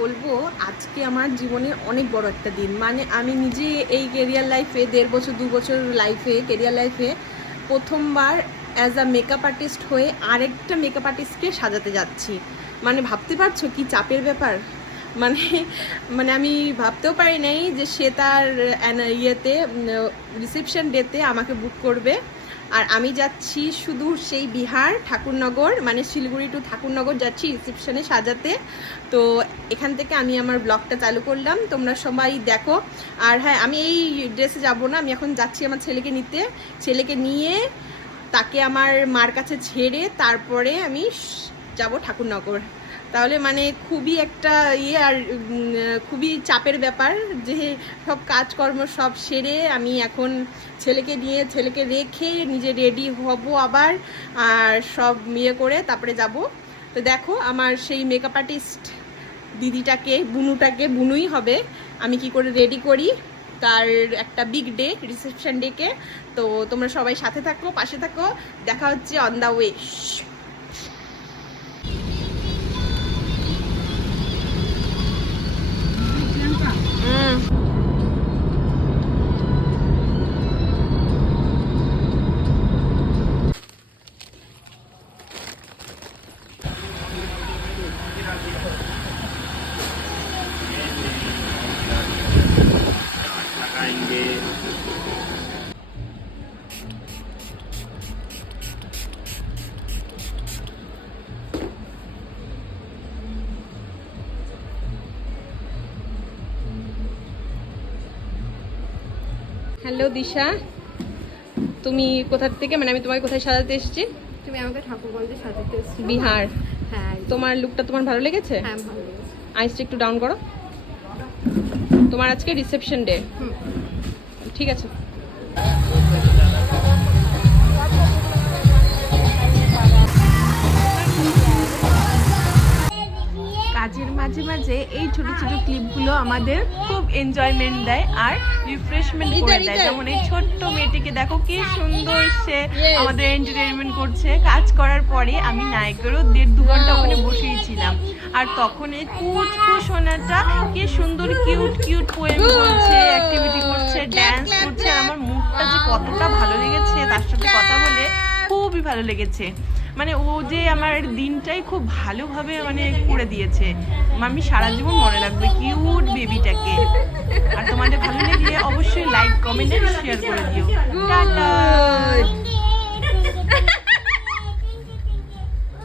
বলবো আজকে আমার জীবনের অনেক বড় একটা দিন। মানে আমি নিজে এই কেরিয়ার লাইফে 1.5 বছর 2 বছর লাইফে কেরিয়ার লাইফে প্রথমবার অ্যাজ আ মেকআপ আর্টিস্ট হয়ে আরেকটা মেকআপ আর্টিস্টকে সাজাতে যাচ্ছি। মানে ভাবতে পারছো কি চাপের ব্যাপার। মানে মানে আমি ভাবতেও পারি নাই যে সে তার ইয়েতে রিসেপশন ডেতে আমাকে বুক করবে। আর আমি যাচ্ছি শুধু সেই বিহার ঠাকুরনগর, মানে শিলিগুড়ি টু ঠাকুরনগর যাচ্ছি রিসেপশনে সাজাতে। তো এখান থেকে আমি আমার ব্লগটা চালু করলাম, তোমরা সবাই দেখো। আর হ্যাঁ, আমি এই ড্রেসে যাব না, আমি এখন যাচ্ছি আমার ছেলেকে নিতে। ছেলেকে নিয়ে তাকে আমার মার কাছে ছেড়ে তারপরে আমি যাব ঠাকুরনগর। তাহলে মানে খুবই একটা আর খুবই চাপের ব্যাপার যে সব কাজকর্ম সব সেরে আমি এখন ছেলেকে নিয়ে ছেলেকে রেখে নিজে রেডি হব আবার, আর সব করে তারপরে যাব। তো দেখো আমার সেই মেকআপ আর্টিস্ট দিদিটাকে, বুনুই হবে, আমি কি করে রেডি করি তার একটা বিগ ডে, রিসেপশন ডেকে। তো তোমরা সবাই সাথে থাকো, পাশে থাকো, দেখা হচ্ছে অন দ্য ওয়ে। হ্যালো দিশা, তুমি কোথা থেকে, মানে আমি তোমাকে কোথায় সাজাতে এসেছি? তুমি আমাকে ঠাকুরগঞ্জে সাজাতে এসেছো। বিহার। হ্যাঁ, তোমার লুকটা তোমার ভালো লেগেছে? হ্যাঁ ভালো লেগেছে। আইসটা একটু ডাউন করো। তোমার আজকে রিসেপশন ডে। ঠিক আছে। কাজের মাঝে মাঝে এই ছোট ছোট ক্লিপগুলো আমাদের খুব এনজয়মেন্ট দেয় আর রিফ্রেশমেন্ট করে দেয়। যেমন এই ছোট্ট মেয়েটিকে দেখো কি সুন্দর সে আমাদের এন্টারটেইনমেন্ট করছে। কাজ করার পরে আমি নায়কেরও 1.5-2 ঘন্টা ওখানে বসেই ছিলাম। আর তখন এই কুচকু সোনাটা কি সুন্দর কিউট কিউট পোয়েম বলছে, অ্যাক্টিভিটি করছে, ড্যান্স করছে। আর আমার মুডটা যে কতটা ভালো লেগেছে তার সাথে কথা বলে, খুবই ভালো লেগেছে। মানে ও যে আমার দিনটাই খুব ভালোভাবে মানে করে দিয়েছে। আমি সারা জীবন মনে রাখবে কিউট বেবিটাকে। আর তোমাদের ভালো লাগলে অবশ্যই লাইক, কমেন্ট আর শেয়ার করে দিও। টাটা।